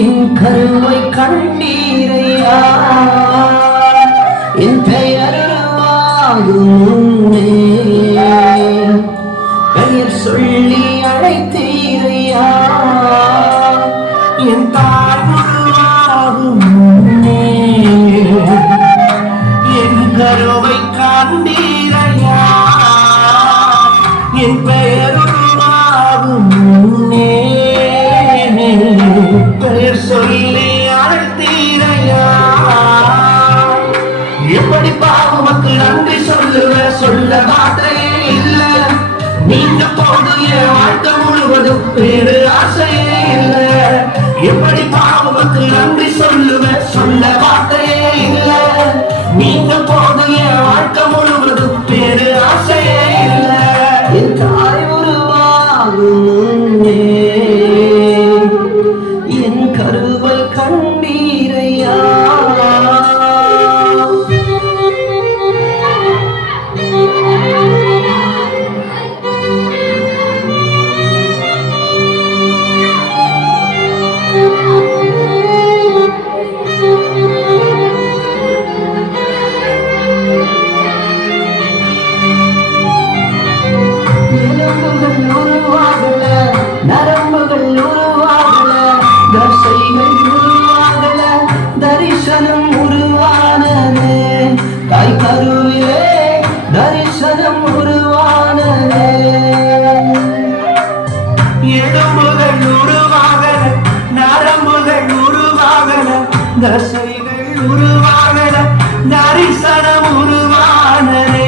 என் கருவை கண்டீரையா என் பெயருருவாகும் பெயர் சொல்லி அழைத்தீரையா என் தாய் உருவாகும் என் கருவை கண்டீரையா என் பெயருருவாகும் பெயர் சொல்லி அழைத்தீரையா எப்படி பாவமக்கு நன்றி சொல்லுவ சொல்ல வார்த்தையே இல்ல நீங்க போது என் வாழ்க்கை முழுவதும் வேறு ஆசையே இல்ல எப்படி பாவமக்கு நன்றி சொல்லுவ சொல்ல வார்த்தையே இல்ல நீங்க போது என் வாழ்க்கை முழுவதும் வேறு ஆசையே இல்ல என் தாய் உருவாகும் என் கருவை கண்டீரையா உருவாகல நரம்புகள் உருவாகல தசைகள் உருவாகல தரிசனம் உருவானது தாய் கருவிலே தரிசனம் உருவானது எலும்புகள் உருவாகல நரம்புகள் உருவாகல தசைகள் உருவாகல தரிசனம் உருவானது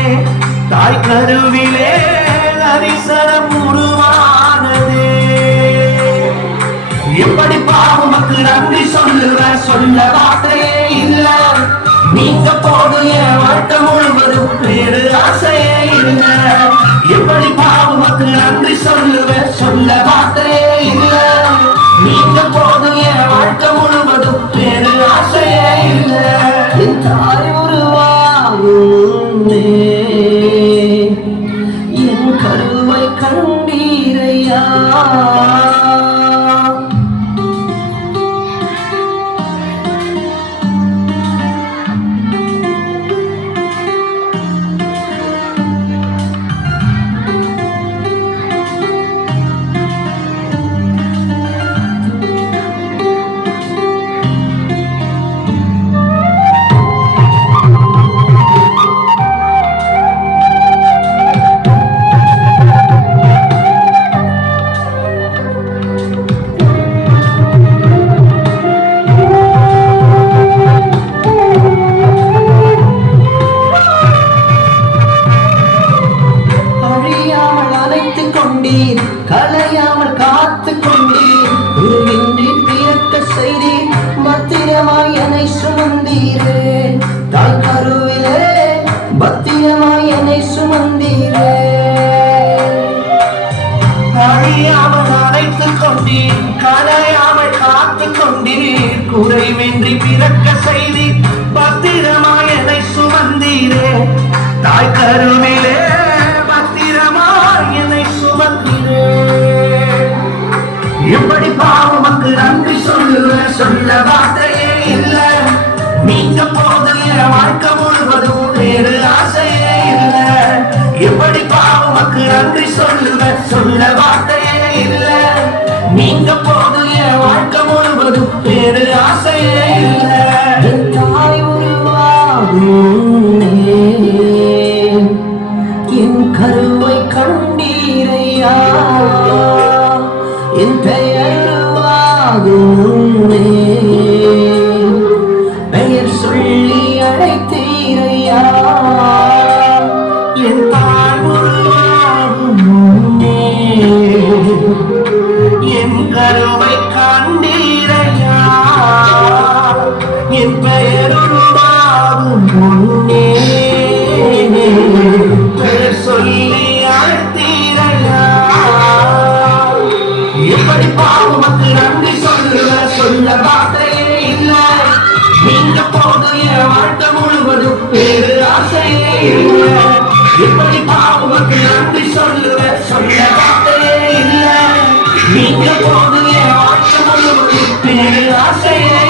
தாய் கருவிலே தரிசனம் உருவானதே எப்படி பாவமக்கு நன்றி சொல்லுவ சொல்ல வார்த்தையே இல்ல நீங்க போது என் வாழ்க்கை முழுவதும் வேறு ஆசையே இல்ல எப்படி பாவமக்கு நன்றி சொல்லுவ சொல்ல வார்த்தையே இல்ல நீங்க போது என் வாழ்க்கை முழுவதும் வேறு ஆசையே இல்ல என் தாய் உருவாகும் என் கருவை கண்டீரையா கலையாமல் காத்து கொண்டீர் குருவின்றி பிறக்க செய்தீர் பத்திரமாய் என்னை சுமந்தீரே தாய் கருவிலே பத்திரமாய் என்னை சுமந்தீரே அழியாமல் அழைத்து கொண்டீர் கலையாமல் காத்து கொண்டீர் குறைவின்றி பிறக்க செய்தீர் பத்திரமாய் என்னை சுமந்தீரே தாய் கருவிலே எப்படி பாவமக்கு நன்றி சொல்லுவ சொல்ல வார்த்தையே இல்ல நீங்க போது என் வாழ்க்கை முழுவதும் வேறு ஆசையே இல்ல எப்படி பாவமக்கு நன்றி சொல்லுவ சொல்ல வார்த்தையே இல்ல நீங்க போது என் வாழ்க்கை முழுவதும் வேறு ஆசையே இல்ல என் தாய் உருவாகும் என் கருவை கண்டீரையா என் பெயருருவாகும் பெயர் சொல்லி அழைத்தீரையா என் தாய் உருவாகும் என் கருவை கண்டீரையா என் பெயருருவாகும் பெயர் சொல்லி அழைத்தீரையா எப்படி பாவமக்கு நன்றி சொல்லுவ சொல்ல வார்த்தையே போது என் வாழ்க்கை முழுவதும் பேரு ஆசையே